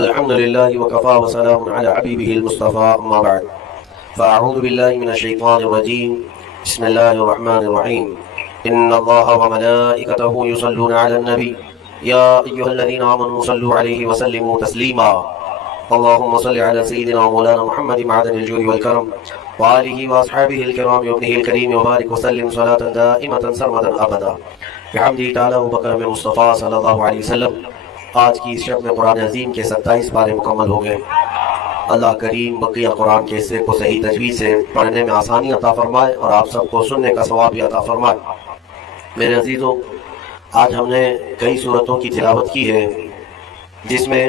الحمد لله وكفى وسلام على حبيبه المصطفى أما بعد فأعوذ بالله من الشيطان الرجيم بسم الله الرحمن الرحيم إن الله وملائكته يصلون على النبي يا أيها الذين آمنوا صلوا عليه وسلموا تسليما اللهم صل على سيدنا مولانا محمد معدن الجود والكرم وآله وأصحابه الكرام وابنه الكريم وبارك وسلم صلاة دائمة سرمدا أبدا بحمده تعالى وبكرم المصطفى صلى الله عليه وسلم. آج کی اس شب میں قرآن عظیم کے 27 پارے مکمل ہو گئے. اللہ کریم بقیہ قرآن کے حصے کو صحیح تجوید سے پڑھنے میں آسانی عطا فرمائے اور آپ سب کو سننے کا ثواب بھی عطا فرمائے. میرے عزیزوں، آج ہم نے کئی سورتوں کی تلاوت کی ہے، جس میں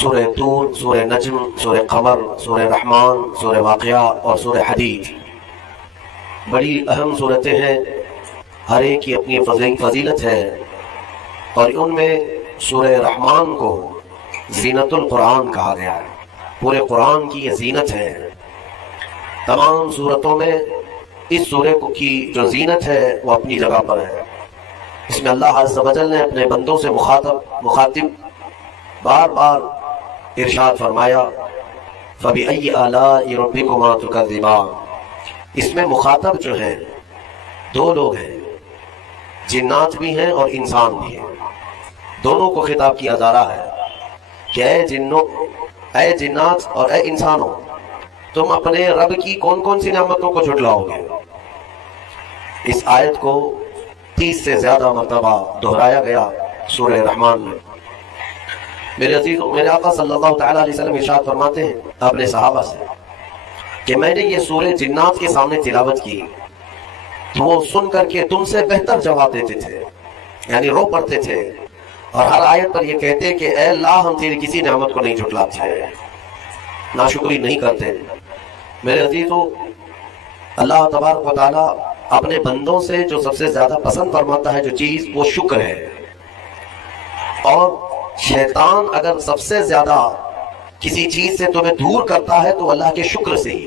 سورہ طور، سورہ نجم، سورہ قمر، سورہ رحمان، سورہ واقعہ اور سورہ حدید بڑی اہم صورتیں ہیں. ہر ایک کی اپنی فضیلت ہے، اور ان میں سورہ رحمان کو زینت القرآن کہا گیا ہے. پورے قرآن کی یہ زینت ہے. تمام صورتوں میں اس سورے کی جو زینت ہے وہ اپنی جگہ پر ہے. اس میں اللہ عز و جل نے اپنے بندوں سے مخاطب بار بار ارشاد فرمایا فَبِأَيِّ آلَاءِ رَبِّكُمَا تُكَذِّبَانِ. اس میں مخاطب جو ہیں دو لوگ ہیں، جنات بھی ہیں اور انسان بھی ہیں. دونوں کو خطاب کیا جا رہا ہے کہ اے جنات اور اے انسانوں، تم اپنے رب کی کون کون سی نعمتوں کو جھٹلاؤ گے. اس آیت کو 30 سے زیادہ مرتبہ دہرایا گیا سورہ رحمان میں. میرے عزیزوں، میرے آقا صلی اللہ تعالیٰ علیہ وسلم ارشاد فرماتے ہیں اپنے صحابہ سے کہ میں نے یہ سورہ جنات کے سامنے تلاوت کی تو وہ سن کر کے تم سے بہتر جواب دیتے تھے، یعنی رو پڑتے تھے، اور ہر آیت پر یہ کہتے کہ اے اللہ ہم تیری کسی نعمت کو نہیں جھٹلاتے، ناشکری نہیں کرتے. میرے عزیزوں، اللہ تبارک و تعالیٰ اپنے بندوں سے جو سب سے زیادہ پسند فرماتا ہے جو چیز، وہ شکر ہے. اور شیطان اگر سب سے زیادہ کسی چیز سے تمہیں دور کرتا ہے تو اللہ کے شکر سے ہی،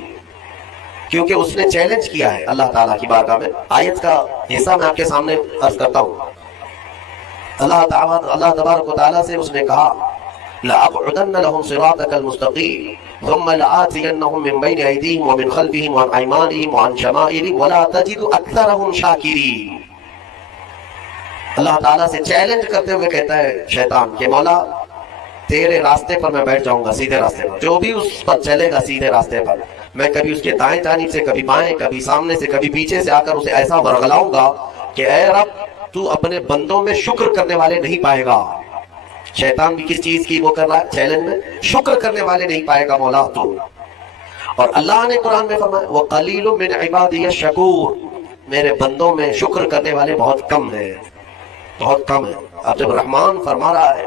کیونکہ اس نے چیلنج کیا ہے اللہ تعالیٰ کی بارگاہ میں. آیت کا حصہ میں آپ کے سامنے عرض کرتا ہوں. اللہ تبارک و تعالیٰ سے اس نے کہا لَأَقْعُدَنَّ لَهُمْ صِرَاطَكَ الْمُسْتَقِيمَ ثُمَّ لَآتِيَنَّهُمْ مِنْ بَيْنِ أَيْدِيهِمْ وَمِنْ خَلْفِهِمْ وَعَنْ أَيْمَانِهِمْ وَعَنْ شَمَائِلِهِمْ وَلَا تَجِدُ أَكْثَرَهُمْ شَاكِرِينَ. اللہ تعالیٰ سے چیلنج کرتے ہوئے کہتا ہے شیطان کہ مولا تیرے راستے پر میں بیٹھ جاؤں گا، سیدھے راستے پر. جو بھی اس پر چلے گا سیدھے راستے پر، میں کبھی اس کے دائیں جانب سے، کبھی بائیں، کبھی سامنے سے، کبھی پیچھے سے آ کر اسے ایسا ورغلاؤں گا کہ اے رب تو اپنے بندوں میں شکر کرنے والے نہیں پائے گا. شیطان بھی کس چیز کی وہ کر رہا ہے چیلنج میں؟ شکر کرنے والے نہیں پائے گا مولا تو. اور اللہ نے قرآن میں فرمایا وَقَلِيلٌ مِّنْ عِبَادِيَ الشَّكُورُ، میرے بندوں میں شکر کرنے والے بہت کم ہیں، بہت کم ہیں. اب جب رحمان فرما رہا ہے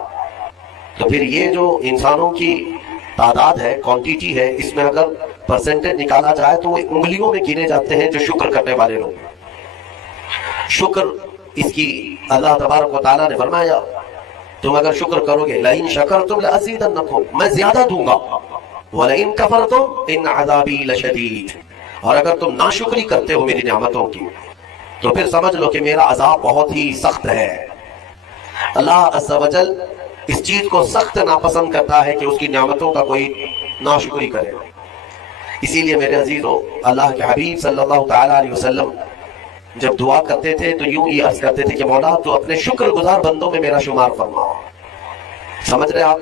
تو پھر یہ جو انسانوں کی تعداد ہے، کوانٹیٹی ہے، اس میں اگر پرسنٹیج نکالا جائے تو وہ انگلیوں میں گنے جاتے ہیں جو شکر کرنے والے لوگ. شکر اس کی اللہ تبارک و تعالیٰ نے فرمایا تم اگر شکر کرو گے لَإِن شَكَرْتُمْ لَأَزِيدَنَّكُمْ، میں زیادہ دوں گا، وَلَإِن كَفَرْتُمْ إِنَّ عَذَابِي لَشَدِيدٌ، اور اگر تم ناشکری کرتے ہو میری نعمتوں کی تو پھر سمجھ لو کہ میرا عذاب بہت ہی سخت ہے. اللہ عز و جل اس چیز کو سخت ناپسند کرتا ہے کہ اس کی نعمتوں کا کوئی ناشکری کرے. اسی لیے میرے عزیزوں، اللہ کے حبیب صلی اللہ تعالیٰ علیہ وسلم جب دعا کرتے تھے تو یوں ہی عرض کرتے تھے کہ مولا تو اپنے شکر گزار بندوں میں میرا شمار فرما. سمجھ رہے آپ؟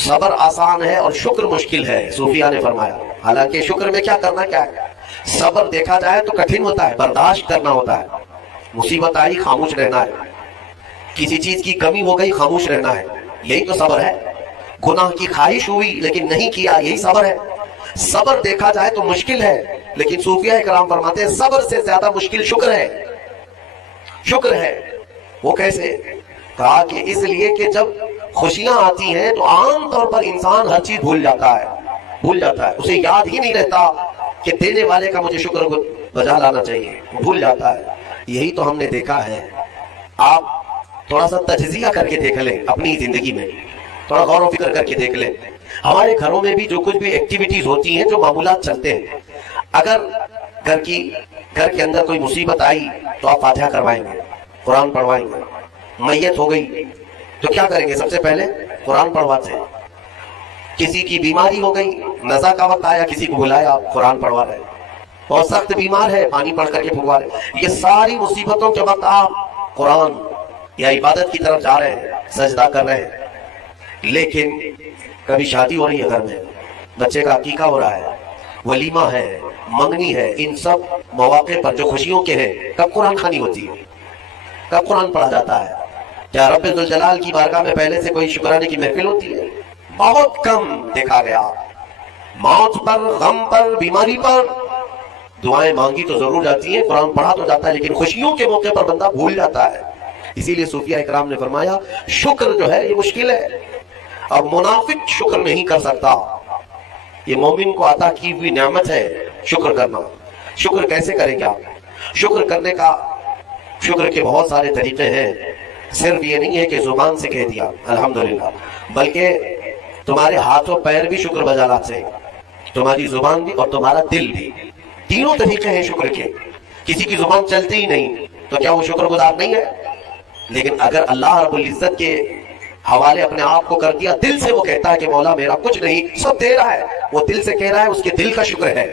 صبر آسان ہے اور شکر مشکل ہے، صوفیہ نے فرمایا. حالانکہ شکر میں کیا کرنا کیا ہے؟ صبر دیکھا جائے تو کٹھن ہوتا ہے، برداشت کرنا ہوتا ہے. مصیبت آئی خاموش رہنا ہے، کسی چیز کی کمی ہو گئی خاموش رہنا ہے، یہی تو صبر ہے. گناہ کی خواہش ہوئی لیکن نہیں کیا، یہی صبر ہے. صبر دیکھا جائے تو مشکل ہے، لیکن صوفیہ کرام فرماتے ہیں صبر سے زیادہ مشکل شکر ہے. شکر ہے. وہ کیسے؟ کہا کہ اس لیے کہ جب خوشیاں آتی ہیں تو عام طور پر انسان ہر چیز بھول جاتا ہے، اسے یاد ہی نہیں رہتا کہ دینے والے کا مجھے شکر بجا لانا چاہیے، بھول جاتا ہے. یہی تو ہم نے دیکھا ہے. آپ تھوڑا سا تجزیہ کر کے دیکھ لیں اپنی زندگی میں، تھوڑا غور و فکر کر کے دیکھ لیں. ہمارے گھروں میں بھی جو کچھ بھی ایکٹیویٹیز ہوتی ہیں، جو معمولات چلتے ہیں، اگر گھر کے اندر کوئی مصیبت آئی تو آپ فاتحہ کروائیں گے، قرآن پڑھوائیں گے. میت ہو گئی تو کیا کریں گے؟ سب سے پہلے قرآن پڑھواتے ہیں. کسی کی بیماری ہو گئی، نزا کا وقت آیا، کسی کو بلایا، آپ قرآن پڑھوا رہے ہیں. بہت سخت بیمار ہے، پانی پڑھ کر کے پھگوا رہے ہیں. یہ ساری مصیبتوں کے وقت آپ قرآن یا عبادت کی طرف جا رہے ہیں، سجدہ کر رہے ہیں. لیکن کبھی شادی ہو رہی ہے گھر میں، بچے کا عقیقہ ہو رہا ہے، ولیمہ ہے، منگنی ہے، ان سب مواقع پر جو خوشیوں کے ہیں، کب قرآن خوانی ہوتی ہے؟ کب قرآن پڑھا جاتا ہے؟ کیا رب ذوالجلال کی بارگاہ میں پہلے سے کوئی شکرانے کی محفل ہوتی ہے؟ بہت کم دیکھا گیا. موت پر، غم پر، بیماری پر دعائیں مانگی تو ضرور جاتی ہیں، قرآن پڑھا تو جاتا ہے، لیکن خوشیوں کے موقع پر بندہ بھول جاتا ہے. اسی لیے صوفیاء اکرام نے فرمایا شکر جو ہے یہ مشکل ہے، اور منافق شکر نہیں کر سکتا. یہ مومن کو عطا کی ہوئی نعمت ہے شکر کرنا. شکر کیسے کریں گے آپ؟ شکر کرنے کا، شکر کے بہت سارے طریقے ہیں. صرف یہ نہیں ہے کہ زبان سے کہہ دیا الحمدللہ، بلکہ تمہارے ہاتھ و پیر بھی شکر بجانا چاہیے، تمہاری زبان بھی اور تمہارا دل بھی. تینوں طریقے ہیں شکر کے. کسی کی زبان چلتی ہی نہیں تو کیا وہ شکر گزار نہیں ہے؟ لیکن اگر اللہ رب العزت کے حوالے اپنے آپ کو کر دیا، دل سے وہ کہتا ہے کہ مولا میرا کچھ نہیں، سب دے رہا ہے، وہ دل سے کہہ رہا ہے، اس کے دل کا شکر ہے.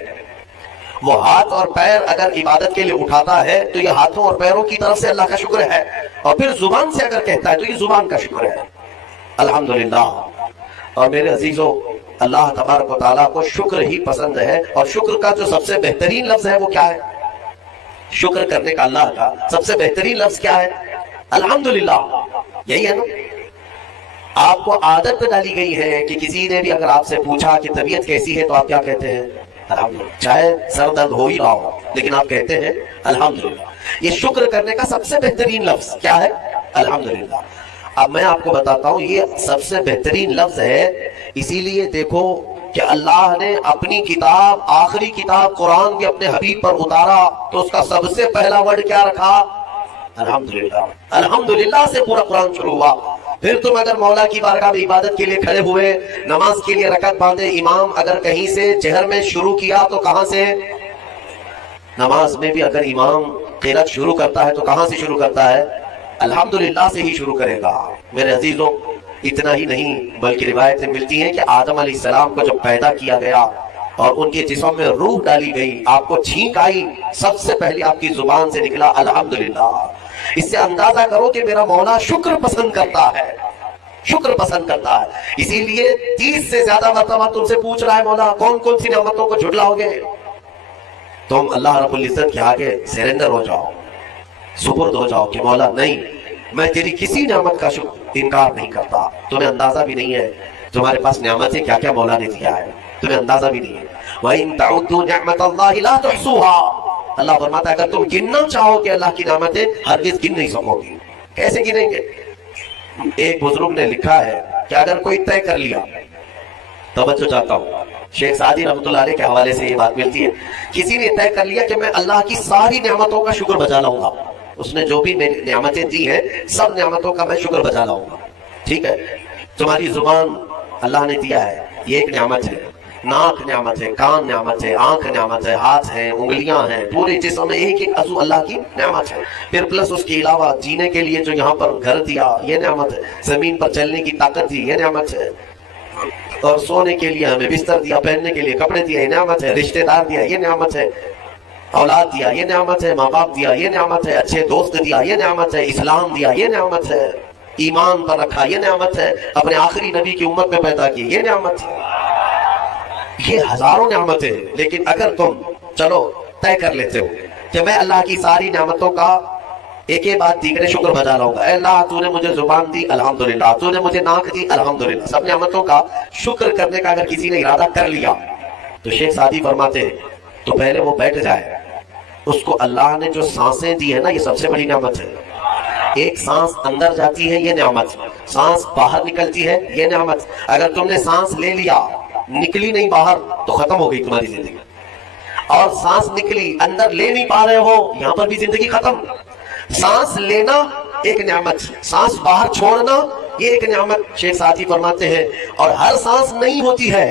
وہ ہاتھ اور پیر اگر عبادت کے لیے اٹھاتا ہے تو یہ ہاتھوں اور پیروں کی طرف سے اللہ کا شکر ہے، اور پھر زبان سے اگر کہتا ہے تو یہ زبان کا شکر ہے. الحمدللہ. اور میرے عزیزوں، اللہ تبارک و تعالیٰ کو شکر ہی پسند ہے، اور شکر کا جو سب سے بہترین لفظ ہے وہ کیا ہے؟ شکر کرنے کا اللہ کا سب سے بہترین لفظ کیا ہے؟ الحمدللہ. یہی ہے نا. آپ کو عادت پہ ڈالی گئی ہے کہ کسی نے بھی اگر آپ سے پوچھا کہ طبیعت کیسی ہے تو آپ کیا کہتے ہیں؟ الحمدللہ. چاہے سر درد ہو ہی رہا ہو لیکن آپ کہتے ہیں الحمدللہ. یہ شکر کرنے کا سب سے بہترین لفظ کیا ہے؟ الحمدللہ. اب میں آپ کو بتاتا ہوں یہ سب سے بہترین لفظ ہے، اسی لیے دیکھو کہ اللہ نے اپنی کتاب، آخری کتاب قرآن کے اپنے حبیب پر اتارا تو اس کا سب سے پہلا ورڈ کیا رکھا؟ الحمدللہ. الحمدللہ سے پورا قرآن شروع ہوا. پھر تم اگر مولا کی بارگاہ میں عبادت کے لیے کھڑے ہوئے، نماز کے لیے رکعت باندھے، امام اگر کہیں سے جہر میں شروع کیا تو کہاں سے؟ نماز میں بھی اگر امام قرات شروع کرتا ہے تو کہاں سے شروع کرتا ہے؟ الحمدللہ سے ہی شروع کرے گا. میرے عزیزوں، اتنا ہی نہیں بلکہ روایتیں ملتی ہیں کہ آدم علیہ السلام کو جب پیدا کیا گیا اور ان کے جسم میں روح ڈالی گئی، آپ کو چھینک آئی، سب سے پہلے آپ کی زبان سے نکلا الحمدللہ. اس سے اندازہ کرو کہ میرا مولا شکر پسند کرتا ہے، شکر پسند کرتا ہے. اسی لیے 30 سے زیادہ مرتبہ تم سے پوچھ رہا ہے مولا کون کون سی نعمتوں کو جھٹلاؤ گے؟ تم اللہ رب العزت کے آگے سرنڈر ہو جاؤ، سپرد ہو جاؤ کہ مولا نہیں، میں تیری کسی نعمت کا انکار نہیں کرتا. تمہیں اندازہ بھی نہیں ہے تمہارے پاس نعمتیں کیا کیا مولا نے دیا ہے، تمہیں اندازہ بھی نہیں ہے. وَإِن تَعُدُّوا نِعْمَةَ اللَّهِ لَا تُحْصُوهَا. اللہ فرماتا ہے اگر تم گننا چاہو کہ اللہ کی نعمتیں، ہرگز گن نہیں سکو گی. کیسے گنیں گے؟ ایک بزرگ نے لکھا ہے کہ اگر کوئی طے کر لیا، توجہ چاہتا ہوں، شیخ سعدی رحمۃ اللہ علیہ کے حوالے سے یہ بات ملتی ہے، کسی نے طے کر لیا کہ میں اللہ کی ساری نعمتوں کا شکر بجا لاؤں گا، اس نے جو بھی نعمتیں دی ہیں سب نعمتوں کا میں شکر بجا لاؤں گا. ٹھیک ہے، تمہاری زبان اللہ نے دیا ہے، یہ ایک نعمت ہے. ناک نعمت ہے، کان نعمت ہے، آنکھ نعمت ہے، ہاتھ ہیں، انگلیاں ہیں، پورے جسم میں ایک ایک عضو اللہ کی نعمت ہے. پھر پلس اس کے علاوہ جینے کے لیے جو یہاں پر گھر دیا یہ نعمت ہے، زمین پر چلنے کی طاقت دی یہ نعمت ہے، اور سونے کے لیے ہمیں بستر دیا، پہننے کے لیے کپڑے دیا یہ نعمت ہے، رشتہ دار دیا یہ نعمت ہے، اولاد دیا یہ نعمت ہے، ماں باپ دیا یہ نعمت ہے، اچھے دوست دیا یہ نعمت ہے، اسلام دیا یہ نعمت ہے، ایمان پر رکھا یہ نعمت ہے، اپنے آخری نبی کی امت میں پیدا کی یہ نعمت ہے. یہ ہزاروں نعمتیں. لیکن اگر تم چلو طے کر لیتے ہو کہ میں اللہ کی ساری نعمتوں کا ایک ایک بات دیگر شکر بجا لاؤں گا، اے اللہ تو نے مجھے زبان دی الحمدللہ، تو نے مجھے ناک دی الحمدللہ، سب نعمتوں کا شکر کرنے کا اگر کسی نے ارادہ کر لیا تو شیخ سعدی فرماتے ہیں تو پہلے وہ بیٹھ جائے. اس کو اللہ نے جو سانسیں دی ہے نا یہ سب سے بڑی نعمت ہے. ایک سانس اندر جاتی ہے یہ نعمت، سانس باہر نکلتی ہے یہ نعمت. اگر تم نے سانس لے لیا نکلی نہیں باہر تو ختم ہو گئی تمہاری زندگی، اور سانس نکلی اندر لے نہیں پا رہے ہو یہاں پر بھی زندگی ختم. سانس لینا ایک نعمت، سانس باہر چھوڑنا یہ ایک نعمت. شیخ سعدی فرماتے ہیں اور ہر سانس نہیں ہوتی ہے،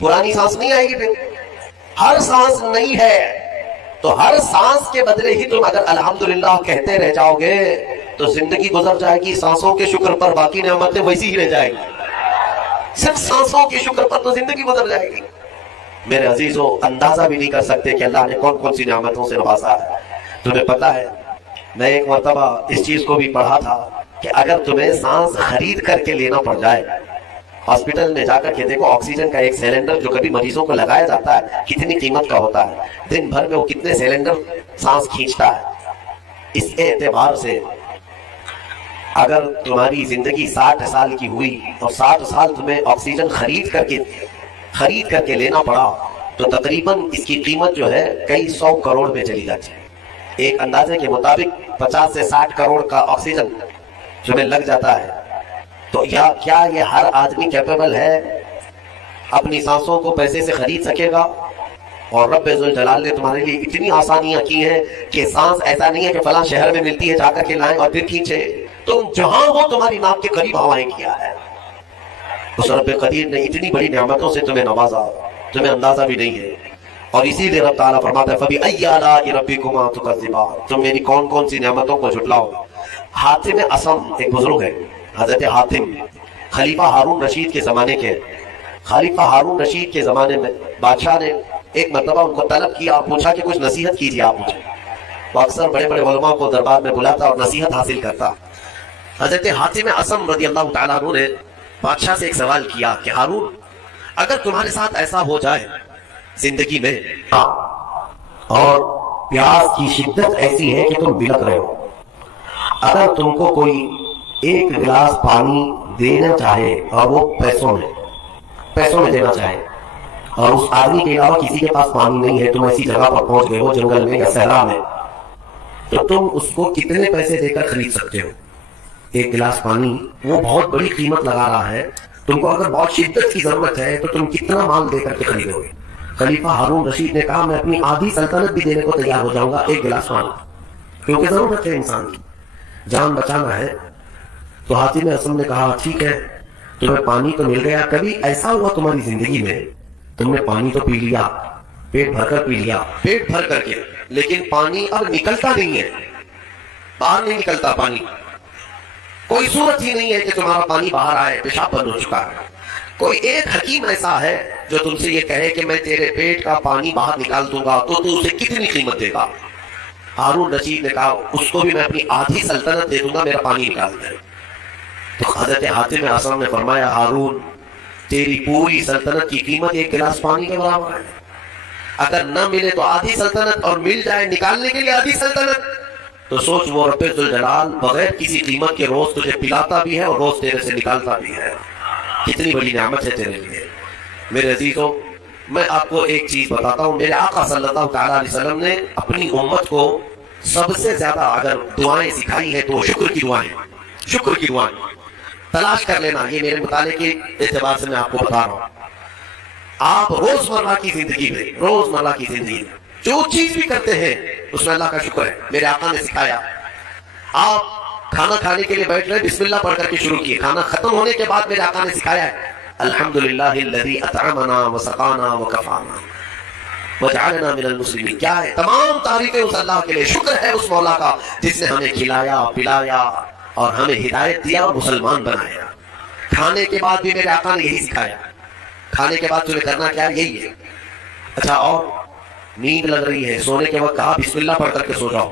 پرانی سانس نہیں آئے گی، پھر ہر سانس نہیں ہے تو ہر سانس کے بدلے ہی تم اگر الحمدللہ کہتے رہ جاؤ گے تو زندگی گزر جائے گی سانسوں کے شکر پر، باقی نعمتیں ویسی ہی رہ جائیں گی. صرف سانسوں کے شکر پر تو زندگی گزر جائے گی. میرے عزیزو، اندازہ بھی نہیں کر سکتے کہ اللہ نے کون کون سی نعمتوں سے نوازا ہے. تمہیں پتا ہے، میں ایک مرتبہ اس چیز کو بھی پڑھا تھا کہ اگر تمہیں سانس خرید کر کے لینا پڑ جائے، ہاسپٹل میں جا کر کے دیکھو آکسیجن کا ایک سلنڈر جو کبھی مریضوں کو لگایا جاتا ہے کتنی قیمت کا ہوتا ہے. دن بھر میں وہ کتنے سلنڈر سانس کھینچتا ہے. اس اعتبار سے اگر تمہاری زندگی 60 سال کی ہوئی اور 60 سال تمہیں آکسیجن خرید کر کے لینا پڑا تو تقریباً اس کی قیمت جو ہے کئی 100 کروڑ میں چلی جاتی ہے. ایک اندازے کے مطابق 50 سے 60 کروڑ کا آکسیجن تمہیں لگ جاتا ہے. تو کیا یہ ہر آدمی کیپیبل ہے اپنی سانسوں کو پیسے سے خرید سکے گا؟ اور رب ذوالجلال نے تمہارے لیے اتنی آسانیاں کی ہیں کہ سانس ایسا نہیں ہے کہ فلاں شہر میں ملتی ہے جا کر کے لائیں اور پھر کھینچے. تم جہاں ہو تمہاری ناک کے قریب ہوائیں کیا ہے. اس رب قدیر نے اتنی بڑی نعمتوں سے تمہیں نوازا، تمہیں اندازہ بھی نہیں ہے. اور اسی لیے رب تعالیٰ فرماتا ہے فَبِأَيِّ آلَاءِ رَبِّكُمَا تُكَذِّبَانِ، تم میری کون کون سی نعمتوں کو جھٹلاؤ. حاتم اصم ایک بزرگ ہے، حضرت حاتم خلیفہ ہارون رشید کے زمانے کے. خلیفہ ہارون رشید کے زمانے میں بادشاہ نے ایک مرتبہ ان کو طلب کیا اور پوچھا کہ کچھ نصیحت کیجیے آپ مجھے. وہ اکثر بڑے بڑے علماء کو دربار میں بلاتا اور نصیحت حاصل کرتا. حضرت حاتم اصم رضی اللہ تعالیٰ عنہ نے بادشاہ سے ایک سوال کیا کہ ہارون، اگر تمہارے ساتھ ایسا ہو جائے زندگی میں اور پیاس کی شدت ایسی ہے کہ تم بلک رہے ہو، اگر تم کو کوئی ایک گلاس پانی دینا چاہے اور وہ پیسوں میں دینا چاہے اور اس آدمی کے علاوہ کسی کے پاس پانی نہیں ہے، تم ایسی جگہ پر پہنچ گئے ہو جنگل میں یا صحرا میں، تو تم اس کو کتنے پیسے دے کر خرید سکتے ہو؟ ایک گلاس پانی وہ بہت بڑی قیمت لگا رہا ہے، تم کو اگر بہت شدت کی ضرورت ہے تو تم کتنا مال دے کر کے خریدو گے؟ خلیفہ ہارون رشید نے کہا میں اپنی آدھی سلطنت بھی دینے کو تیار ہو جاؤں گا ایک گلاس پانی، کیونکہ ضرورت ہے انسان کی، جان بچانا ہے. تو حاتم اصم نے کہا ٹھیک ہے، تمہیں پانی تو مل گیا. کبھی ایسا ہوا تمہاری زندگی میں تم نے پانی تو پی لیا، پیٹ بھر کر پی لیا، پیٹ بھر کر کے، لیکن پانی اب نکلتا نہیں ہے، باہر نہیں نکلتا پانی، کوئی صورت ہی نہیں ہے کہ تمہارا پانی باہر آئے، پیشاب بند ہو چکا ہے. کوئی ایک حکیم ایسا ہے جو تم سے یہ کہے کہ میں تیرے پیٹ کا پانی باہر نکال دوں گا تو تو اسے کتنی قیمت دے گا؟ ہارون رشید نے کہا اس کو بھی میں اپنی آدھی سلطنت دے دوں گا، میرا پانی نکال دے. تو حضرت حاتم اصم نے فرمایا ہارون، تیری پوری سلطنت کی قیمت ایک گلاس پانی کے برابر ہے. اگر نہ ملے تو آدھی سلطنت اور مل جائے نکالنے کے لیے آدھی سلطنت، تو سوچ وہ رب ذوالجلال بغیر کسی قیمت کے روز تجھے پلاتا بھی ہے اور روز تیرے سے نکالتا بھی ہے. کتنی بڑی نعمت ہے تیرے لیے. میرے عزیزوں، میں آپ کو ایک چیز بتاتا ہوں، میرے آقا صلی اللہ تعالیٰ علیہ وسلم نے اپنی امت کو سب سے زیادہ اگر دعائیں سکھائی ہیں تو شکر کی دعائیں. شکر کی دعائیں تلاش کر لینا، یہ میرے مطالعے کے اعتبار سے میں آپ کو بتا رہا ہوں. آپ روزمرہ کی زندگی میں جو چیز بھی کرتے ہیں اس میں اللہ کا شکر ہے. میرے آقا نے سکھایا، آپ کھانا کھانے کے لیے بیٹھ رہے بسم اللہ پڑھ کر کے شروع کیے، کھانا ختم ہونے کے بعد میرے آقا نے سکھایا ہے الحمدللہ الذی اطعمنا وسقانا وکفانا وجعلنا من المسلمین. کیا ہے؟ تمام تعریفیں اس اللہ کے لیے، شکر ہے اس مولا کا جس نے ہمیں کھلایا پلایا اور ہمیں ہدایت دیا اور مسلمان بنایا. کھانے کے بعد بھی میرے آقا نے یہی سکھایا، کھانے کے بعد تمہیں کرنا کیا ہے؟ یہی ہے. اچھا، اور نیند لگ رہی ہے، سونے کے وقت کہا بسم اللہ پڑھ کر کے سو جاؤ،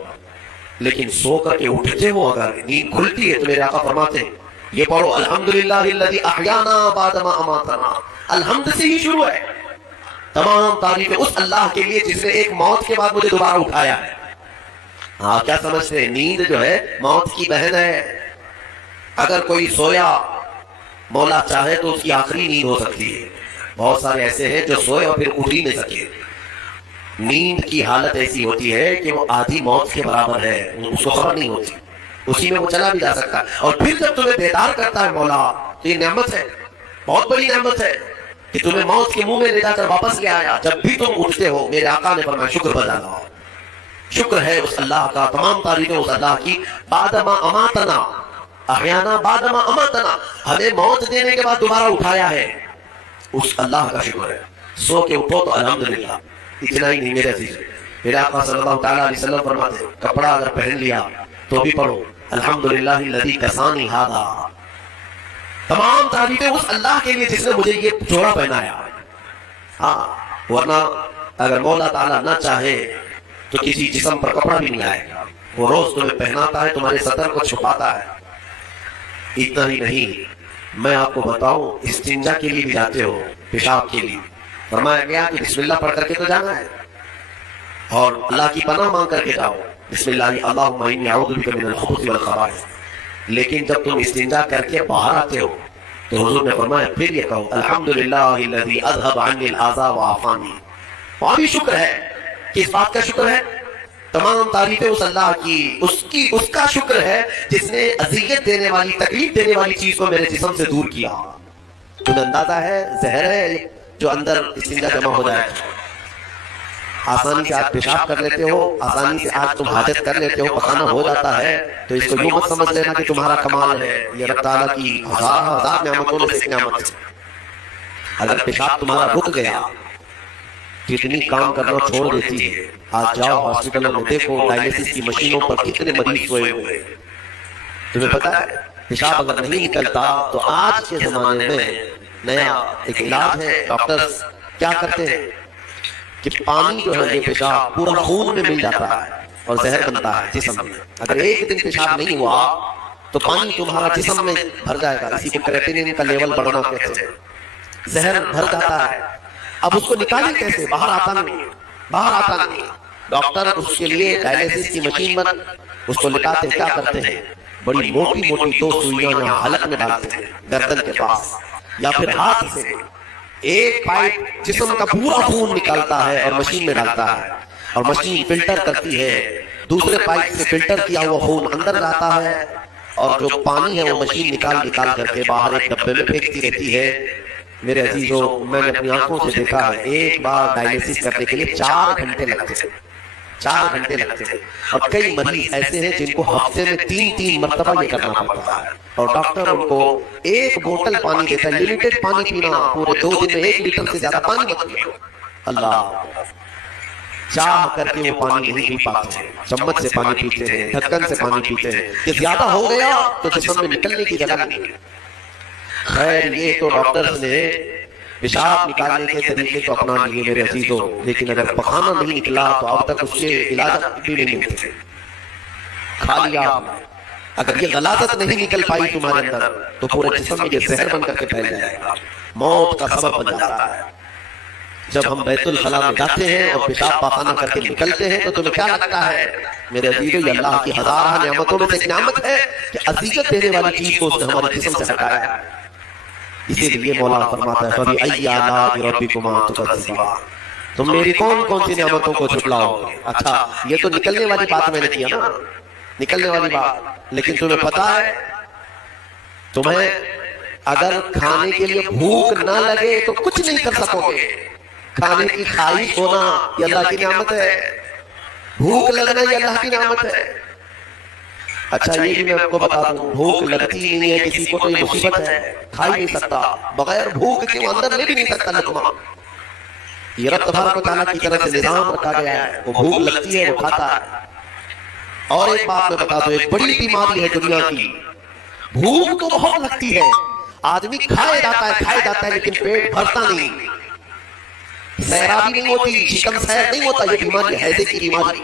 لیکن سو کر کے اٹھتے ہو اگر نیند کھلتی ہے تو میرے آقا فرماتے ہیں یہ پڑھو الحمدللہ الذی احیانا بعد ما اماتنا. الحمد سے ہی شروع ہے. تمام تعریفیں اس اللہ کے لیے جس نے ایک موت کے بعد مجھے دوبارہ اٹھایا ہے. ہاں، کیا سمجھتے ہیں؟ نیند جو ہے موت کی بہن ہے. اگر کوئی سویا مولا چاہے تو اس کی آخری نیند ہو سکتی ہے. بہت سارے ایسے ہیں جو سوئے اور پھر اٹھ ہی نہیں سکے. نیند کی حالت ایسی ہوتی ہے کہ وہ آدھی موت کے برابر ہے، اس کو خبر نہیں ہوتی، اسی میں وہ چلا بھی جا سکتا ہے. اور پھر جب تمہیں بیدار کرتا ہے مولا تو یہ نعمت ہے، بہت بڑی نعمت ہے کہ تمہیں موت کے منہ میں لے جا کر واپس لے آیا. جب بھی تم اٹھتے ہو میرے آقا نے فرمایا شکر بجا لاؤ. شکر ہے اس اللہ کا، تمام تعریفیں اس اللہ کی. بعد ما اماتنا احیانا بعد ما اماتنا، ہمیں موت دینے کے بعد دوبارہ اٹھایا ہے، اس اللہ کا شکر ہے. سو کے اٹھو تو الحمدللہ. اتنا ہی نہیں میرے عزیز، میرے آقا صلی اللہ تعالیٰ علیہ وسلم فرماتے ہیں کپڑا اگر پہن لیا تو بھی پڑھو، الحمدللہ الذی کسانی ھذا، تمام تعریفیں اس اللہ کے لیے جس نے مجھے یہ جوڑا پہنایا. ہاں ورنہ اگر مولا تعالیٰ نہ چاہے تو کسی جسم پر کپڑا بھی نہیں آئے گا. وہ روز تمہیں پہناتا ہے، تمہارے سطر کو چھپاتا ہے. اتنا ہی نہیں، میں آپ کو بتاؤں استنجا کے لیے بھی جاتے ہو، پیشاب کے لیے فرمایا گیا کہ بسم اللہ پڑھ کر کے تو جانا ہے اور اللہ کی پناہ مانگ کر کے جاؤ، بسم اللہ اللہم انی اعوذ بک من الخبث والخبائث. لیکن جب تم استنجا کر کے باہر آتے ہو تو حضور نے فرمایا پھر یہ کہو الحمدللہ الذی اذھب عنی الاذی وعافانی. وہاں بھی شکر ہے. کس بات کا شکر ہے؟ تمام تعریفیں اس اللہ کی، اس کا شکر ہے جس نے اذیت دینے والی، تکلیف دینے والی چیز کو میرے جسم سے دور کیا. تمہیں اندازہ ہے زہر ہے جو اندر استنجا جمع ہو جائے. آسانی سے آج پیشاب کر لیتے ہو، آسانی سے آج تم حاجت کر لیتے ہو، پخانہ ہو جاتا ہے، تو اس کو یوں مت سمجھ لینا کہ تمہارا کمال ہے. یہ رب تعالیٰ کی ہزار نعمتوں میں سے ایک نعمت ہے. اگر پیشاب تمہارا رک گیا، کتنی کام کرنا چھوڑ دیتی ہے. آج جاؤ ہاسپٹلوں میں دیکھو ڈائلیسس کی مشینوں پر کتنے مریض سوئے ہوئے. تمہیں پتا ہے پیشاب اگر نہیں نکلتا تو آج کے زمانے میں نیا ایک علاج ہے. ڈاکٹرز کیا کرتے ہیں کہ پانی جو ہے یہ پیشاب پورا خون میں مل جاتا ہے اور زہر بنتا ہے جسم میں. اگر ایک دن پیشاب نہیں ہوا تو پانی تمہارا جسم میں بھر جائے گا. اسی کو کریٹینین کا لیول بڑھنا کہتے ہیں. زہر بھر جاتا ہے. اب اس کو نکالیں کیسے؟ باہر آتا نہیں. ڈاکٹر اس کے لیے ڈائلیسس کی مشین پر اس کو لٹاتے کیا کرتے ہیں، بڑی موٹی 2 سوئیاں یہاں حلق میں ڈالتے ہیں گردن کے پاس، یا پھر ہاتھ سے ایک پائپ جسم کا پورا خون نکالتا ہے اور مشین میں ڈالتا ہے، اور مشین فلٹر کرتی ہے. دوسرے پائپ سے فلٹر کیا ہوا خون اندر جاتا ہے اور جو پانی ہے وہ مشین نکال کر کے باہر ایک ڈبے میں پھینکتی رہتی ہے. میرے عزیزوں، میں نے اپنی آنکھوں سے دیکھا ہے ایک بار ڈائلیسس کرنے کے لیے 4 گھنٹے لگتے ہیں. 4 گھنٹے لگتے ہیں. اور کئی مریض ایسے ہیں جن کو ہفتے میں 3 مرتبہ یہ کرنا پڑتا ہے، اور ڈاکٹر ان کو ایک بوتل پانی دیتا ہے. لمیٹڈ پانی پینا، پورے 2 دن میں 1 لیٹر سے زیادہ پانی مت پیو. اللہ چاہ کر کے وہ پانی نہیں پی پاتے ہیں، چمچ سے پانی پیتے ہیں، ڈھکن سے پانی پیتے ہیں. کہ زیادہ ہو گیا تو جسم میں نکلنے کی جگہ نہیں ہے. خیر یہ تو ڈاکٹرز نے پیشاب نکالنے کے طریقے کو اپنا لیے میرے عزیزوں، لیکن اگر پخانہ نہیں نکلا تو اب تک اس کے علاج بھی نہیں ملتے. کھا لیا اگر یہ غلاظت نہیں نکل پائی تمہارے اندر تو پورے جسم میں یہ زہر بن کر کے پھیل جائے گا، موت کا سبب بن جاتا ہے. جب ہم بیت الخلاء میں جاتے ہیں اور پیشاب پخانہ کر کے نکلتے ہیں تو تمہیں کیا لگتا ہے؟ میرے عزیزوں یہ اللہ کی ہزارہ نعمتوں میں سے ایک نعمت ہے کہ اذیت دینے والی چیز کو اس نے ہمارے جسم سے ہٹایا ہے. اسی لیے مولانا فرماتا ہے فَبِأَيِّ آلَاءِ رَبِّكُمَا تُكَذِّبَانِ، تم میری کون سی نعمتوں کو جھٹلاؤ گے. اچھا یہ تو نکلنے والی بات میں نے کیا نا، نکلنے والی بات. لیکن تمہیں پتا ہے تمہیں اگر کھانے کے لیے بھوک نہ لگے تو کچھ نہیں کر سکو گے. کھانے کی خواہش ہونا یہ اللہ کی نعمت ہے، بھوک لگنا یہ اللہ کی نعمت ہے. اچھا یہ بھی میں آپ کو بتا دوں، بھوک لگتی نہیں ہے کسی کو تو یہ مصیبت ہے. کھا ہی نہیں سکتا بغیر بھوک کے، وہ اندر لے بھی نہیں سکتا لقمہ. یہ رب تبارک و تعالیٰ کی طرف سے نظام رکھا گیا ہے. وہ بھوک لگتی ہے وہ کھاتا ہے. اور ایک بات میں بتا دوں، ایک بڑی بیماری ہے دنیا کی، بھوک تو بہت لگتی ہے، آدمی کھائے جاتا ہے لیکن پیٹ بھرتا نہیں، سیرابی نہیں ہوتی، شکم سیر نہیں ہوتا. یہ بیماری حیضے کی بیماری.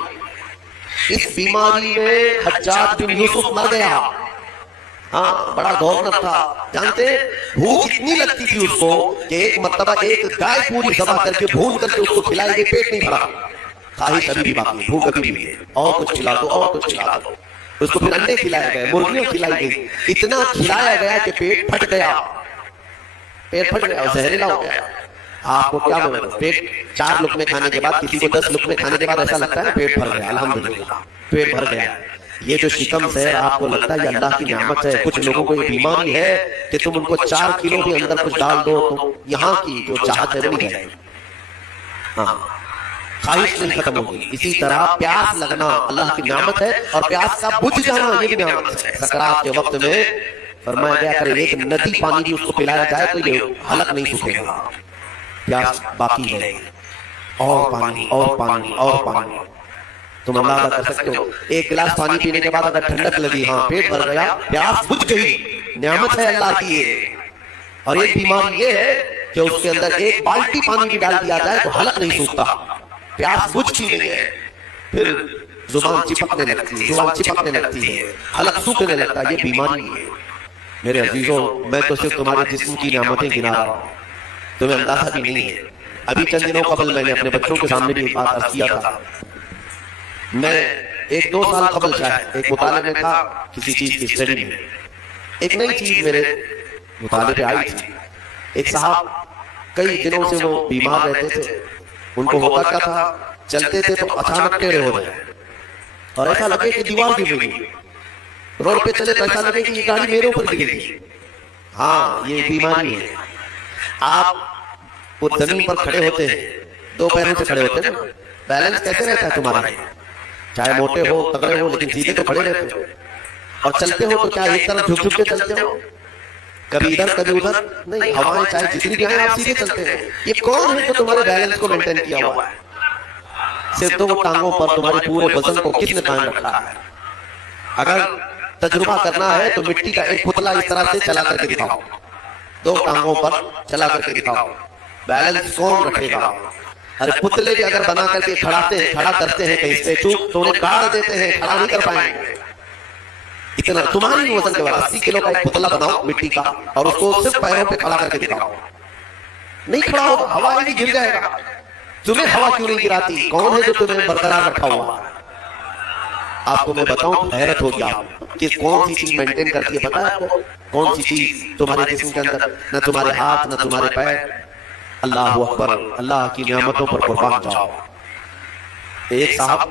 اس بیماری میں حجاج بن یوسف مر گیا. ہاں بڑا گورنر تھا. جانتے بھوک اتنی لگتی تھی اس کو کہ ایک مرتبہ ایک گائے پوری ذبح کر کے بھون کر کے اس کو کھلائی گئی، پیٹ نہیں بھرا. خواہش ابھی بھی باقی، بھوک ابھی بھی ہے، اور کچھ کھلا دو اور کچھ کھلا دو. اس کو پھر انڈے کھلائے گئے، مرغیاں کھلائی گئی. اتنا کھلایا گیا کہ پیٹ پھٹ گیا، زہریلا ہو گیا. آپ کو کیا بولے، پیٹ 4 لقمے کھانے کے بعد، کسی کو 10 لقمے کھانے کے بعد ایسا لگتا ہے نا پیٹ بھر گیا. الحمدللہ پیٹ بھر گیا. یہ جو شکم ہے آپ کو لگتا ہے یہ اللہ کی نعمت ہے. کچھ لوگوں کو یہ بیماری ہے کہ تم ان کو 4 کلو بھی اندر کچھ ڈال دو تو یہاں کی جو چاہت ہے وہ نہیں ہے. ہاں خواہش نہیں ختم ہوگی. اسی طرح پیاس لگنا اللہ کی نعمت ہے، اور پیاس کا بجھ جانا یہ بھی نعمت ہے. سکرات کے وقت میں فرمایا گیا اگر ایک ندی پانی بھی اس کو پلایا جائے تو یہ حلق نہیں سوکھے گا. پیاس باقی ہے، اور پانی اور پانی اور پانی. تم اندازہ کر سکتے ہو ایک گلاس پانی پینے کے بعد اگر ٹھنڈک لگی، ہاں پیٹ بھر گیا، پیاس بجھ گئی، نعمت ہے اللہ کی یہ۔ اور ایک بیماری یہ ہے کہ اس کے اندر ایک بالٹی پانی بھی ڈال دیا جائے تو حلق نہیں سوکھتا، پیاس بجھتی نہیں ہے، پھر زبان چپکنے لگتی ہے، حلق سوکھنے لگتا ہے، یہ بیماری ہے۔ میرے عزیزوں، میں تو صرف تمہارے جسم کی نعمتیں گنا رہا ہوں، تمہیں اندازہ بھی نہیں ہے۔ ابھی چند دنوں قبل میں نے اپنے بچوں کے سامنے بھی ایک بات عرض کیا تھا، میں 1-2 سال قبل شاید ایک مطالعے میں تھا، کسی چیز کی اسٹڈی میں ایک نئی چیز میرے مطالعے پہ آئی تھی۔ ایک صاحب کئی دنوں سے وہ بیمار رہتے تھے، ان کو ہوتا کیا تھا، چلتے تھے تو اچانک ٹیڑھے ہو جائے اور ایسا لگے کہ دیوار گر گئی، روڈ پہ چلے تو ایسا لگے کہ یہ گاڑی میرے اوپر گر گئی۔ ہاں یہ بیماری ہے۔ آپ وہ زمین پر کھڑے ہوتے ہیں، 2 پیروں سے کھڑے ہوتے ہیں نا، بیلنس کیسے رہتا ہے تمہارا؟ چاہے موٹے ہو تگڑے ہو لیکن سیدھے تو کھڑے رہتے ہو، اور چلتے ہو تو کیا ایک طرف جھک جھک کے چلتے ہو، کبھی ادھر کبھی ادھر نہیں، ہوائیں چاہے جتنی بھی آئیں آپ سیدھے چلتے ہیں۔ یہ کون ہے جو تمہارے بیلنس کو مینٹین کیا ہوا ہے؟ صرف 2 ٹانگوں پر تمہارے پورے وزن کو کس نے قائم رکھا ہے؟ اگر تجربہ کرنا ہے تو مٹی کا ایک پتلا اس طرح سے چلا کر کے دکھاؤ، 2 ٹانگوں پر چلا کر کے دکھاؤ، بیلنس کون رکھے گا؟ ارے پتلے بھی اگر بنا کر کے کھڑا کرتے ہیں کہیں اسٹیچو تو انہیں کاٹ دیتے ہیں، کھڑا نہیں کر پائیں گے۔ اتنا تمہاری وزن کے بعد 80 کلو کا ایک پتلا بناؤ مٹی کا اور اس کو صرف پیروں پہ کھڑا کر کے دکھاؤ، نہیں کھڑا ہوگا، ہوا نہیں گر جائے گا۔ تمہیں ہوا کیوں نہیں گراتی؟ کون ہے جو تمہیں برقرار رکھا ہوا ہے؟ آپ کو میں بتاؤں، حیرت ہوگی آپ کہ کون سی چیز مینٹین کرتی ہے، پتا ہے آپ کو کون سی چیز تمہارے جسم کے اندر؟ نہ تمہارے ہاتھ نہ تمہارے پیر۔ اللہ اکبر، اللہ کی نعمتوں پر قربان جاؤ۔ ایک صاحب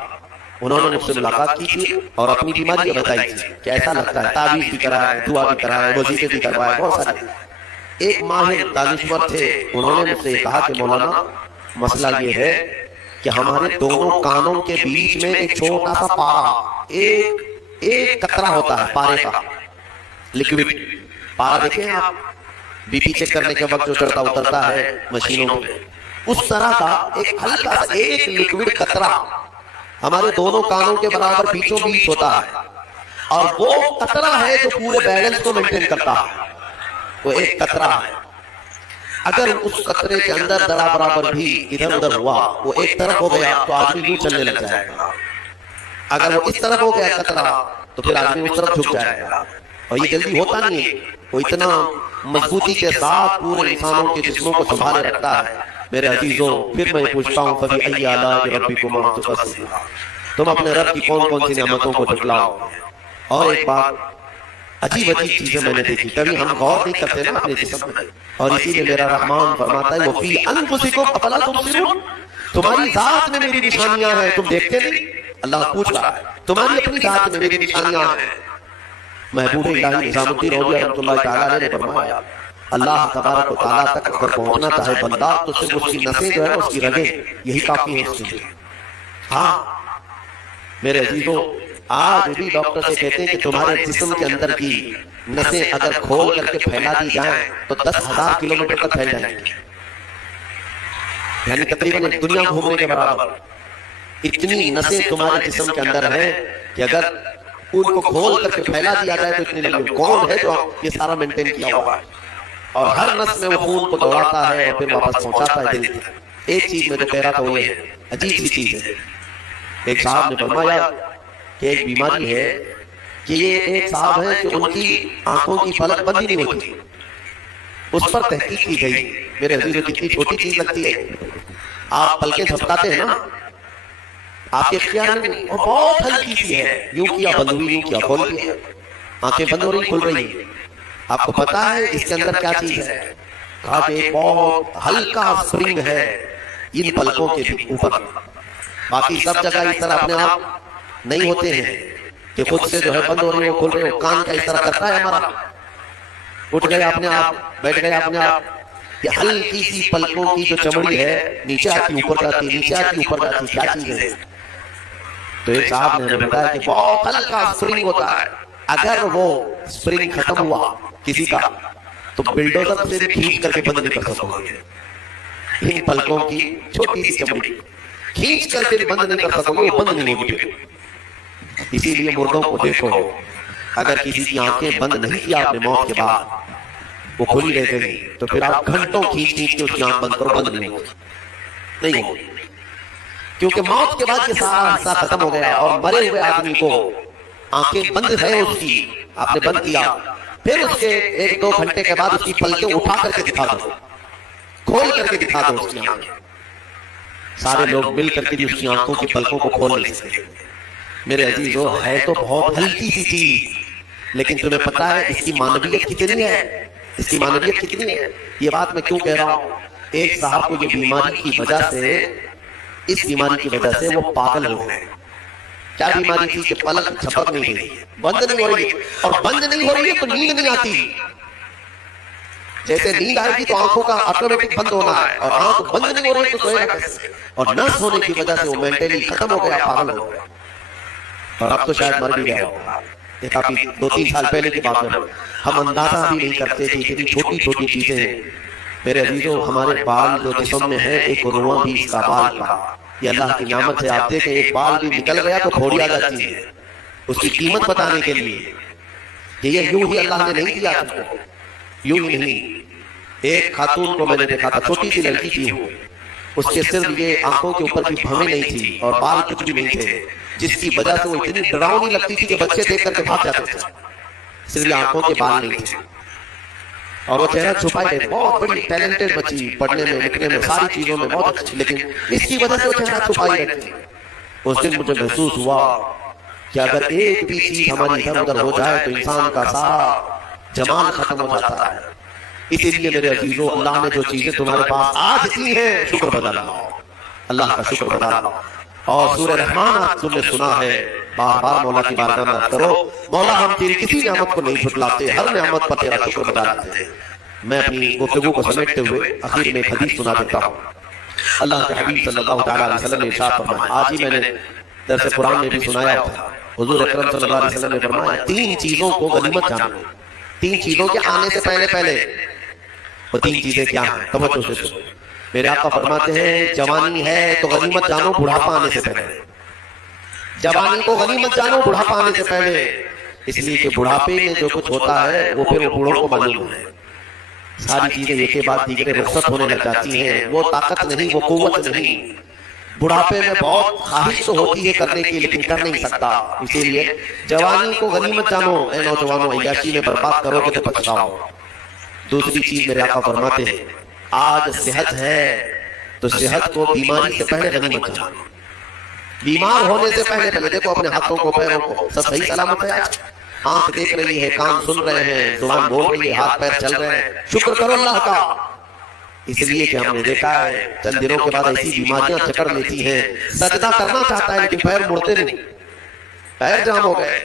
انہوں نے مجھ سے ملاقات کی تھی اور اپنی بیماری بتائی تھی کہ ایسا لگتا ہے، تعویذ بھی کرایا ہے، دعا بھی کرایا ہے، وظیفے بھی کروائے، بہت سارے۔ ایک ماہر دانشور تھے، انہوں نے مجھ سے کہا کہ مولانا مسئلہ یہ ہے کہ ہمارے دونوں کانوں کے بیچ میں ایک چھوٹا سا پارا، ایک قطرہ ہوتا ہے پارے کا، لکوڈ پارا دیکھیں آپ بی پی چیک کرنے کے وقت جو چڑھتا اترتا ہے مشینوں میں، اس طرح کا ایک ہلکا سا ایک لکوڈ قطرہ ہمارے دونوں کانوں کے برابر بیچوں بیچ ہوتا ہے، اور وہ قطرہ ہے جو پورے بیلنس کو مینٹین کرتا ہے۔ وہ ایک قطرہ ہے، اگر اس قطرے کے اندر ذرا برابر بھی ادھر ادھر ہوا، وہ ایک طرف ہو گیا تو آدمی یوں چلنے لگ جائے گا، اگر وہ اس طرف ہو گیا قطرہ تو پھر آدمی اس طرف جھک جائے گا، اور یہ جلدی ہوتا نہیں ہے۔ وہ اتنا مضبوطی کے ساتھ پورے انسانوں کے جسموں کو سنبھالے رکھتا ہے۔ میرے عزیزوں، پھر میں پوچھتا ہوں فَبِأَيِّ آلَاءِ رَبِّكُمَا تُكَذِّبَانِ، تم اپنے رب کی کون کون سی نعمتوں کو جھٹلاؤ؟ اور ایک بات عجیب چیزیں میں نے دیکھی، کبھی ہم غور نہیں کرتے نا اپنے جسم میں، اور اسی لیے میرا رحمان فرماتا ہے وَفِي أَنفُسِكُمْ أَفَلَا تُبْصِرُونَ، تمہاری ذات میں میری نشانیاں ہیں، تم دیکھتے نہیں؟ اللہ پوچھ رہا ہے تمہاری اپنی ذات میں میری نشانیاں ہیں۔ محبوب الہی نظام الدین اولیاء رحمۃ اللہ تعالیٰ نے فرمایا اللہ تبارک و تعالیٰ تک اگر پہنچنا چاہے بندہ تو صرف اس کی نسیں جو ہے اس کی رگیں یہی کافی ہیں اس کے لیے۔ ہاں میرے عزیزوں، آج بھی ڈاکٹر سے کہتے ہیں کہ تمہارے جسم کے اندر کی نسیں اگر کھول کر کے پھیلا دی جائیں تو 10,000 کلومیٹر تک پھیل جائیں گے، یعنی تقریباً دنیا گھومنے کے برابر۔ اتنی نسیں تمہارے جسم کے اندر ہیں کہ اگر ان کو کھول کر کے پھیلا دیا جائے تو اتنی لمبی، کون ہے جو یہ سارا مینٹین کیا ہوا ہے؟ اور ہر نس میں وہ خون کو دوڑاتا ہے اور پھر واپس پہنچاتا ہے دل تک۔ ایک چیز میں جو کہہ رہا تھا وہ یہ ہے، عجیب سی چیز ہے۔ ایک صاحب نے فرمایا کہ ایک بیماری ہے کہ یہ ایک صاحب ہے کہ ان کی آنکھوں کی پلک بند ہی نہیں ہوتی، اس پر تحقیق کی گئی۔ میرے عزیزوں، کتنی چھوٹی چیز لگتی ہے، آپ پلکیں جھپکاتے ہیں نا، آپ کے اختیار میں نہیں، وہ بہت ہلکی سی ہے، یوں کیا بند ہوئی، یوں کیا کھول گئی، آنکھیں بند ہو رہی کھل رہی۔ آپ کو پتا ہے اس کے اندر کیا چیز ہے؟ کہا کہ ایک بہت ہلکا سپرنگ ہے ان پلکوں کے اوپر، باقی سب جگہ اس طرح اپنے آپ نہیں ہوتے ہیں کہ خود سے جو ہے بند ہو رہی ہو کھل رہے ہو۔ کان کا اس طرح کرتا ہے ہمارا، اٹھ گئے اپنے آپ، بیٹھ گئے اپنے آپ۔ یہ ہلکی سی پلکوں کی جو چمڑی ہے نیچے آتی اوپر جاتی، نیچے آتی اوپر جاتی، کیا چیز ہے؟ تو ایک صاحب نے ہمیں بتایا کہ بہت ہلکا سپرنگ ہوتا ہے، اگر وہ سپرنگ ختم ہوا کسی کا تو بلڈوزر سے کھینچ کر کے بند نہیں کر سکو گے ان پلکوں کی چھوٹی سی چمڑی۔ کھینچ کر کے بند نہیں کر سکو گے، وہ بند نہیں ہوگی۔ اسی لیے مردوں کو دیکھو، اگر کسی کی آنکھیں بند نہیں کیا آپ نے موت کے بعد، وہ کھلی رہ گئی، تو پھر آپ گھنٹوں کھینچ کھینچ کے اس کی آنکھ بند کرو، بند نہیں ہوگی، نہیں ہوگی، کیونکہ موت کے بعد یہ سارا حصہ ختم ہو گیا۔ اور مرے ہوئے آدمی کو آنکھیں بند ہے اس کی، آپ نے بند کیا، پھر اس کے 1-2 گھنٹے کے بعد اس کی پلکیں اٹھا کر کے دکھا دو، کھول کر کے دکھا دو اس کی آنکھیں۔ سارے لوگ مل کر کے بھی اس کی آنکھوں کی پلکوں کو کھول نہیں سکتے۔ میرے عزیزو، ہے تو بہت ہلکی سی چیز، لیکن تمہیں پتہ ہے اس کی معنویت کتنی ہے، اس کی معنویت کتنی ہے۔ یہ بات میں کیوں کہہ رہا ہوں؟ ایک صاحب کو یہ بیماری کی وجہ سے، اس بیماری کی وجہ سے وہ پاگل ہو گئے۔ کیا بیماری تھی کہ پلک جھپک نہیں رہی، بند نہیں ہو رہی، اور بند نہیں ہو رہی ہے تو نیند نہیں آتی۔ جیسے نیند آئے گی تو آنکھوں کا آٹومیٹک بند ہونا ہے، اور آنکھ بند نہیں ہو رہی تو سوئے گا کیسے؟ اور نہ سونے کی وجہ سے وہ مینٹلی ختم ہو گیا، پاگل ہو گیا، اور اب تو شاید مر بھی گیا ہوگا۔ یہ کافی 2-3 سال پہلے کی بات ہے، ہم اندازہ بھی نہیں کرتے تھے کتنی چھوٹی چھوٹی چیزیں ہیں۔ میرے عزیزو، ہمارے بال جو جسم میں ہے، ایک رواں بھی اس کا بال کا، یہ اللہ کی نعمت ہے۔ آپ دیکھیں ایک بال بھی نکل گیا تو پھوڑی آ جاتی ہے، اس کی قیمت بتانے کے لیے کہ یہ یوں ہی اللہ نے نہیں دیا تم کو، یوں ہی نہیں۔ ایک خاتون کو میں نے دیکھا تھا، چھوٹی سی لڑکی تھی، اس کے صرف یہ آنکھوں کے اوپر کی بھویں نہیں تھی اور بال کچھ بھی نہیں تھے، جس کی وجہ سے وہ اتنی ڈراؤنی لگتی تھی کہ بچے دیکھ کر کے بھاگ جاتے تھے، صرف یہ آنکھوں کے بال نہیں تھے، اور وہ چہرہ چھپائے رہتے۔ بہت بڑی ٹیلنٹڈ بچی، پڑھنے میں لکھنے میں ساری چیزوں میں بہت اچھی، لیکن اس کی وجہ سے وہ چہرہ چھپائی رہتی۔ اس دن مجھے محسوس ہوا کہ اگر ایک بھی چیز ہماری ادھر ادھر ہو جائے تو انسان کا سارا جمال ختم ہو جاتا ہے۔ اسی لیے میرے عزیزو، اللہ نے جو چیزیں تمہارے پاس آج دی ہیں، شکر بتا لاؤ، اللہ کا شکر بتا لاؤ۔ اور سورہ رحمان آج تم نے سنا ہے، بار بار مولا کی بارگاہ میں عرض کرو، مولا ہم تیری کسی نعمت کو نہیں جھٹلاتے، ہر نعمت پر تیرا شکر بتا لاتے ہیں۔ میں اپنی گفتگو کو سمیٹتے ہوئے آخر میں ایک حدیث سنا دیتا ہوں۔ اللہ کے حبیب صلی اللہ تعالیٰ علیہ وسلم نے ارشاد فرمایا، آج ہی میں نے درس قرآن میں بھی سنایا تھا، حضور اکرم صلی اللہ علیہ وسلم نے فرمایا، 3 چیزوں کو غنیمت جانو، 3 چیزوں کے آنے سے پہلے وہ 3 چیزیں کیا ہیں، توجہ سے سنو۔ میرے آقا فرماتے ہیں، جوانی ہے تو غنیمت جانو بڑھاپا آنے سے پہلے، جوانی کو غنیمت جانو بڑھاپا آنے سے پہلے، اس لیے کہ بڑھاپے میں جو کچھ ہوتا ہے وہ پھر وہ بوڑھوں کو معلوم ہے، ساری چیزیں ایک کے بعد دیگرے رخصت ہونے لگ جاتی ہیں، وہ طاقت نہیں، وہ قوت نہیں۔ بڑھاپے میں بہت خواہش تو ہوتی ہے کرنے کی، لیکن کر نہیں سکتا، اسی لیے جوانی کو غنیمت جانو، اے نوجوانوں، عیاشی میں برباد کرو گے تو پچھتاؤ۔ دوسری چیز میرے آقا فرماتے ہیں، آج صحت ہے تو صحت کو بیماری سے پہلے غنیمت جانو، بیمار ہونے سے پہلے دیکھو اپنے ہاتھوں کو، پیروں کو، سب صحیح سلامت ہے، آنکھ دیکھ رہی ہے، کان سن رہے ہیں، زبان بول رہی ہے، ہاتھ پیر چل رہے ہیں، شکر کرو اللہ کا۔ اس لیے کہ ہم نے دیکھا ہے چند دنوں کے بعد ایسی بیماریاں چکر لیتی ہیں، سجدہ کرنا چاہتا ہے لیکن پیر مڑتے نہیں، پیر جام ہو گئے،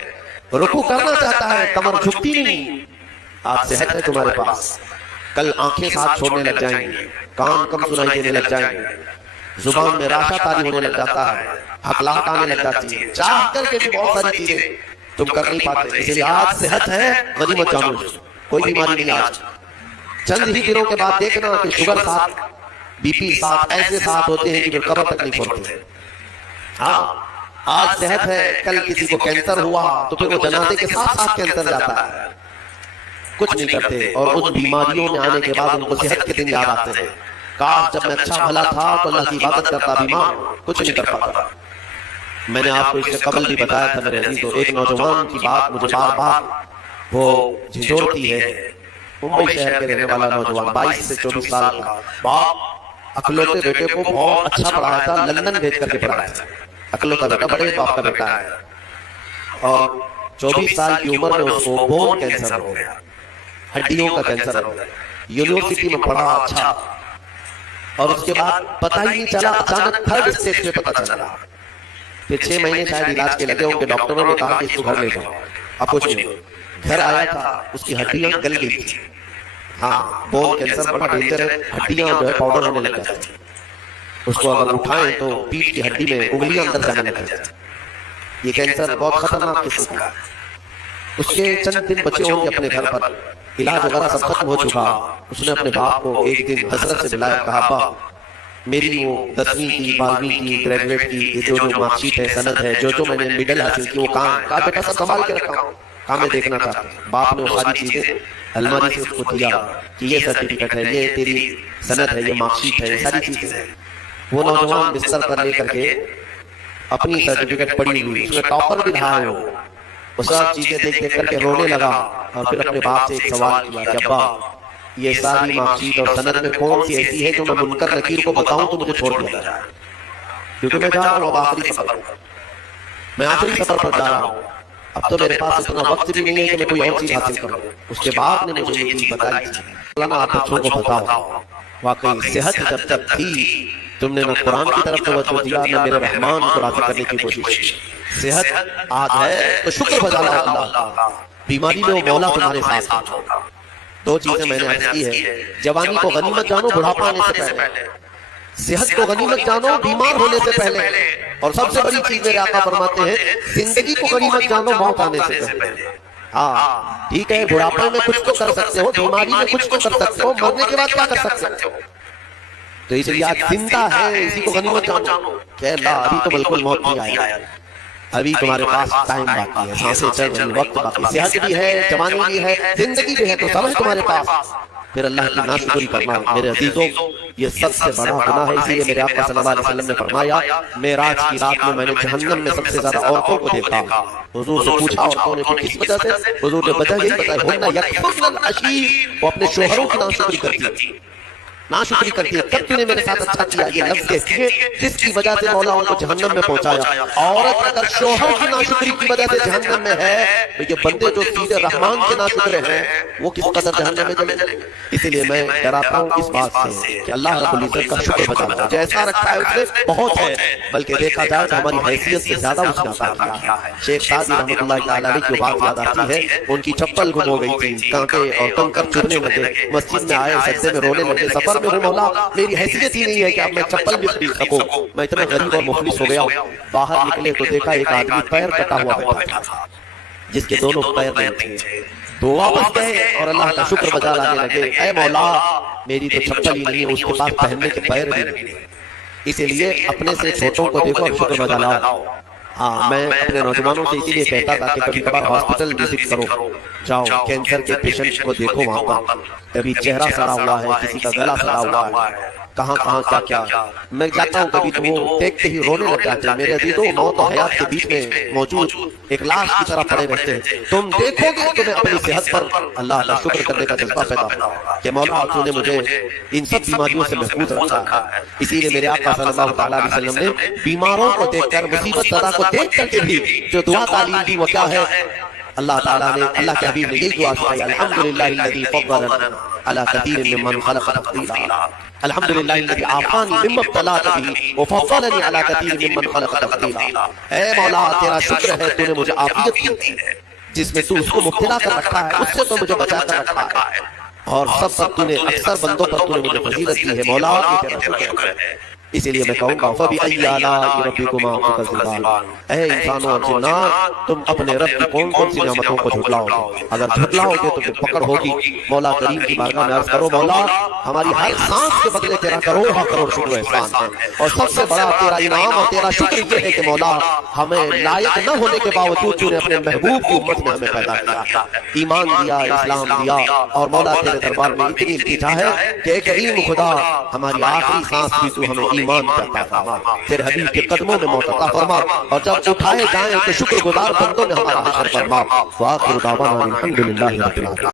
رکوع کرنا چاہتا ہے کمر جھکتی نہیں۔ آج صحت ہے تمہارے پاس، کل آنکھیں ساتھ چھوڑنے لگ جائیں گی، کان کم سنائی دینے لگ جائیں گے، زبان میں راشا تاری ہونے لگ جاتا ہے، حقلات آنے لگ جاتی ہے، چاہ کر کے بھی بہت ساری چیزیں تم کر نہیں پاتے۔ اس لیے آج صحت ہے، غنیمت جانو، کوئی بیماری نہیں۔ آج چند ہی دنوں کے بعد دیکھنا کہ شوگر ساتھ، بی پی ساتھ، ایسے ساتھ ہوتے ہیں کہ پھر قبر تک نہیں پہنچتے۔ ہاں آج صحت ہے، کل کسی کو کینسر ہوا تو پھر وہ جنازے کے ساتھ ساتھ کینسر جاتا ہے، کچھ نہیں کرتے، اور ان بیماریوں میں آنے کے بعد ان کو صحت کے دن یاد آتے ہیں، کاش جب میں اچھا بھلا تھا تو اللہ کی عبادت کرتا، بیمار کچھ نہیں کر پاتا۔ میں نے آپ کو اس سے قبل بھی بتایا تھا میرے عزیزو، ایک نوجوان کی بات مجھے بار بار وہ جھنجھوڑتی ہے، ممبئی شہر کے رہنے والا نوجوان، 22 سے 24 سال کا، باپ اکلوتے بیٹے کو بہت اچھا پڑھایا تھا، لندن بھیج کر کے پڑھایا تھا، اکلوتا بیٹا، بڑے باپ کا بیٹا ہے، اور 24 سال کی عمر میں اس کو بون کینسر ہو گیا، ہڈیوں کا کینسر ہو گیا، یونیورسٹی میں پڑھا اچھا، اور اس کے بعد پتہ ہی نہیں چلا، اچانک 3rd اسٹیج پہ پتہ چلا، پھر 6 مہینے شاید علاج کے لگے ہوں کہ ڈاکٹروں نے کہا کہ اس کو گھر لے جاؤ، اب کچھ نہیں، گھر آیا تھا اس کی ہڈیاں گل گئی تھی، ہاں بون کینسر بڑا ڈینجر ہے، ہڈیاں جو ہے پاؤڈر ہونے لگ جاتی ہیں، اس کو اگر اٹھائیں تو پیٹھ کی ہڈی میں انگلیاں اندر جانے لگ جاتی ہیں، یہ کینسر بہت خطرناک قسم کا ہے۔ اس کے چند دن بچے ہوں گے اپنے گھر پر، علاج وغیرہ سب ختم ہو چکا، اس نے اپنے باپ کو ایک دن حسرت سے بلایا، کہا ابا میری وہ 10ویں کی 12ویں کی گریجویٹ کی جو مارک شیٹ ہے سند ہے جو میں نے مڈل حاصل کی وہ کہاں بیٹا سب سنبھال کے رکھا ہوں کہاں میں دیکھنا چاہتا ہوں باپ نے وہ ساری چیزیں الماری سے اس کو دیا کہ یہ سرٹیفکیٹ ہے یہ تیری سند ہے یہ مارک شیٹ ہے یہ ساری چیزیں ہیں وہ نوجوان بستر پر لے کر کے اپنی سرٹیفکیٹ پڑی ہوئی اس میں ٹاپر بھی رہا ہے وہ سب چیزیں دیکھ دیکھ کر کے رونے لگا اور پھر اپنے باپ سے ایک سوال کیا کہ ابا یہ ساری مارک شیٹ اور سند میں کون سی ایسی ہے جو میں منکر نکیر کو بتاؤں تو مجھے چھوڑ دیا جائے کیونکہ میں جا رہا ہوں اب آخری سفر میں آخری سفر پر جا رہا ہوں اب تو میرے پاس اتنا وقت بھی نہیں ہے کہ میں کوئی اور چیز حاصل کروں اس کے بعد نے مجھے یہ چیز بتائی تھی اللہ آپ بچوں کو بتاؤ واقعی صحت جب تک تھی تم نے نہ قرآن کی طرف توجہ دیا نہ میرے رحمان کو راضی کرنے کی کوشش کی صحت آج ہے تو شکر بجا لاؤ اللہ بیماری میں وہ مولا تمہارے ساتھ ہے دو چیزیں میں نے عرض کی ہے جوانی کو غنیمت جانو بڑھاپا آنے سے پہلے صحت کو غنیمت جانو بیمار ہونے سے پہلے اور سب سے بڑی چیز میرے آقا فرماتے ہیں زندگی کو غنیمت جانو موت آنے سے پہلے ہاں ٹھیک ہے بڑھاپے میں کچھ تو کر سکتے ہو بیماری میں کچھ تو کر سکتے ہو مرنے کے بعد کیا کر سکتے ہو تو اس لیے آج زندہ ہے اسی کو غنیمت جانو کہ اللہ ابھی تو بالکل موت نہیں آئی ابھی تمہارے پاس ٹائم باقی ہے سانسیں چل رہی وقت باقی صحت بھی ہے جوانی بھی ہے زندگی بھی ہے تو سب ہے تمہارے پاس پھر اللہ کی ناشکری کرنا میرے عزیزوں یہ سب سے بڑا گناہ ہے اسی لیے میرے آقا صلی اللہ علیہ وسلم نے فرمایا معراج کی رات میں نے جہنم میں سب سے زیادہ عورتوں کو دیکھا حضور سے پوچھا عورتوں نے کس وجہ سے حضور نے وجہ یہی بتائی ہن یکفرن العشیر وہ اپنے شوہروں کی ناشکری کرتی ناشکری کرتی ہے تب تو نے میرے ساتھ اچھا کیا یہ لفظ کہتی ہے جس کی وجہ سے مولا ان کو جہنم میں پہنچایا عورت اگر شوہر کی ناشکری کی وجہ سے جہنم میں ہے تو یہ بندے جو سیدھے رحمان کے ناشکرے ہیں وہ کس قدر جہنم میں جلیں گے اسی لیے میں ڈراتا ہوں اس بات سے کہ اللہ رب العزت کا شکر بتا جیسا رکھا ہے اس نے بہت ہے بلکہ دیکھا جائے تو ہماری حیثیت سے زیادہ اس نے عطا کیا ہے شیخ سعدی رحمۃ اللہ تعالی علیہ کی بات یاد آتی ہے ان کی چپل گم ہو گئی تھی کانٹے اور کنکر چبھنے لگے مسجد میں آئے سجدے میں رونے لگے سفر میں ہوں مولا میری حیثیت ہی نہیں ہے کہ اب میں چپل بھی خرید سکوں میں اتنا غریب اور مفلس ہو گیا ہوں باہر نکلے تو دیکھا ایک آدمی پیر کٹا ہوا بیٹھا تھا جس کے دونوں پیر نہیں تھے تو واپس گئے اور اللہ کا شکر بجا لانے لگے اے مولا میری تو چپل ہی نہیں ہے اس کے پاس پہننے کے پیر بھی نہیں اسی لیے اپنے سے چھوٹوں کو دیکھو اور شکر بجا لاؤ ہاں میں اپنے نوجوانوں سے اسی لیے کہتا تھا کہ کبھی کبھار ہاسپٹل وزٹ کرو جاؤ کینسر کے پیشنٹ کو دیکھو وہاں پر کبھی چہرہ سڑا ہوا ہے کسی کا گلا سڑا ہوا ہے کہاں کہاں کیا میں جاتا ہوں کبھی تو وہ دیکھتے ہی رونے لگ جاتے ہیں میرے عزیزوں موت و حیات کے بیچ میں موجود ایک لاش کی طرح پڑے رہتے ہیں تم دیکھو گے تمہیں اپنی صحت پر اللہ کا شکر کرنے کا جذبہ پیدا ہوگا کہ مولا تو نے مجھے ان سب بیماریوں سے محفوظ رکھا ہے اسی لیے میرے آقا صلی اللہ تعالیٰ علیہ وسلم نے بیماروں کو دیکھ کر مصیبت زدہ کو دیکھ کر کے بھی جو دعا تعلیم دی وہ کیا ہے اللہ تعالیٰ نے اللہ کے حبیب نے یہی دعا سنائی الحمدللہ الذی فضلنا علی کثیر ممن خلق تفضیلا الحمدللہ الذی عافانی مما ابتلاک به وفضلنی علی کثیر ممن خلق تفضیلا اے مولا تیرا شکر ہے تو نے مجھے عافیت دی ہے جس میں تو اس کو مبتلا کر رکھا ہے اس سے تو مجھے بچا کر رکھا ہے اور سب پر تو نے اکثر بندوں پر تو نے مجھے فضیلت دی ہے مولا یہ تیرا شکر ہے اسی لیے میں کہوں گا فَبِأَيِّ آلَاءِ رَبِّكُمَا تُكَذِّبَانِ اے انسانوں اور جنات تم اپنے رب کی کون کون سی نعمتوں کو جھٹلاؤ گے اگر جھٹلاؤ گے تو پھر پکڑ ہوگی مولا کریم کی بارگاہ میں عرض کرو مولا ہماری ہر سانس کے بدلے تیرا کروڑ کروڑ شکر و احسان ہے اور سب سے بڑا تیرا انعام اور تیرا شکر یہ ہے کہ مولا ہمیں لائق نہ ہونے کے باوجود تو نے اپنے محبوب کی امت میں ہمیں پیدا کیا ایمان دیا اسلام دیا اور مولا تیرے دربار میں اتنی التجا ہے کہ اے کریم خدا ہماری آخری سانس بھی تو ہمیں ایمان کرتا فرما تیرے حبیب کے قدموں میں موت عطا فرما اور جب اٹھائے جائیں تو شکر گزار بندوں میں ہمارا حشر فرما وآخر دعوانا الحمدللہ رب العالمین